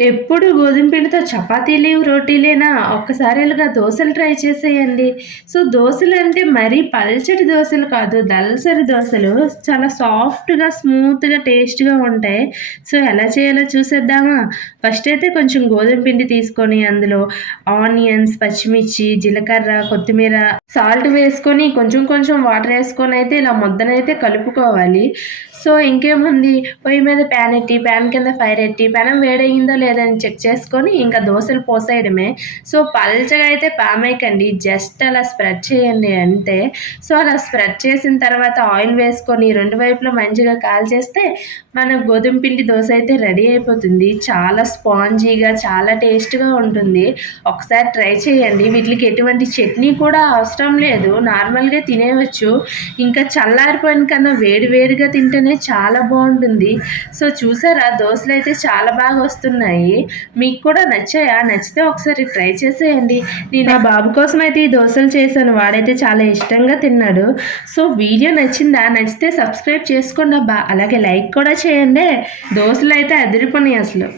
ఎప్పుడు గోధుమ పిండితో చపాతీలు, రోటీలేనా? ఒక్కసారి ఇలాగా దోసలు ట్రై చేసేయండి. సో, దోసలంటే మరీ పల్చటి దోసలు కాదు, దళసరి దోసలు. చాలా సాఫ్ట్‌గా, స్మూత్‌గా, టేస్ట్‌గా ఉంటాయి. సో, ఎలా చేయాలో చూసేద్దామా? ఫస్ట్ అయితే కొంచెం గోధుమ పిండి తీసుకొని, అందులో ఆనియన్స్, పచ్చిమిర్చి, జీలకర్ర, కొత్తిమీర, సాల్ట్ వేసుకొని, కొంచెం కొంచెం వాటర్ ఏసుకొనైతే ఇలా ముద్దనైతే కలుపుకోవాలి. సో, ఇంకేముంది, పొయ్యి మీద ప్యానెట్టి, ప్యాన్ కింద ఫైరెట్టి, పెనం వేడయిందో లేదని చెక్ చేసుకొని, ఇంకా దోసలు పోసేయడమే. సో, పల్చగా అయితే పామేయకండి. జస్ట్ అలా స్ప్రెడ్ చేయండి అంతే. సో, అలా స్ప్రెడ్ చేసిన తర్వాత ఆయిల్ వేసుకొని, 2 వైపులా మంచిగా కాల్చేస్తే, మన గోధుమ పిండి దోస అయితే రెడీ అయిపోతుంది. చాలా స్పాంజీగా, చాలా టేస్ట్‌గా ఉంటుంది. ఒకసారి ట్రై చేయండి. వీటిలికి ఎటువంటి చట్నీ కూడా అవసరం లేదు. నార్మల్‌గా తినేయవచ్చు. ఇంకా చల్లారిపోయిన కన్నా వేడి వేడిగా తింటేనే చాలా బావుంటుంది. సో, చూసారా దోసలైతే చాలా బాగా వస్తున్నాయి. మీకు కూడా నచ్చాయా? నచ్చితే ఒకసారి ట్రై చేసేయండి. నేను నా బాబు కోసమయితే ఈ దోసలు చేశాను. వాడైతే చాలా ఇష్టంగా తిన్నాడు. సో, వీడియో నచ్చిందా? నచ్చితే సబ్స్క్రైబ్ చేసుకోండబ్బా! అలాగే లైక్ కూడా చేయండే. దోసలైతే అదిరిపోయినాయి అసలు.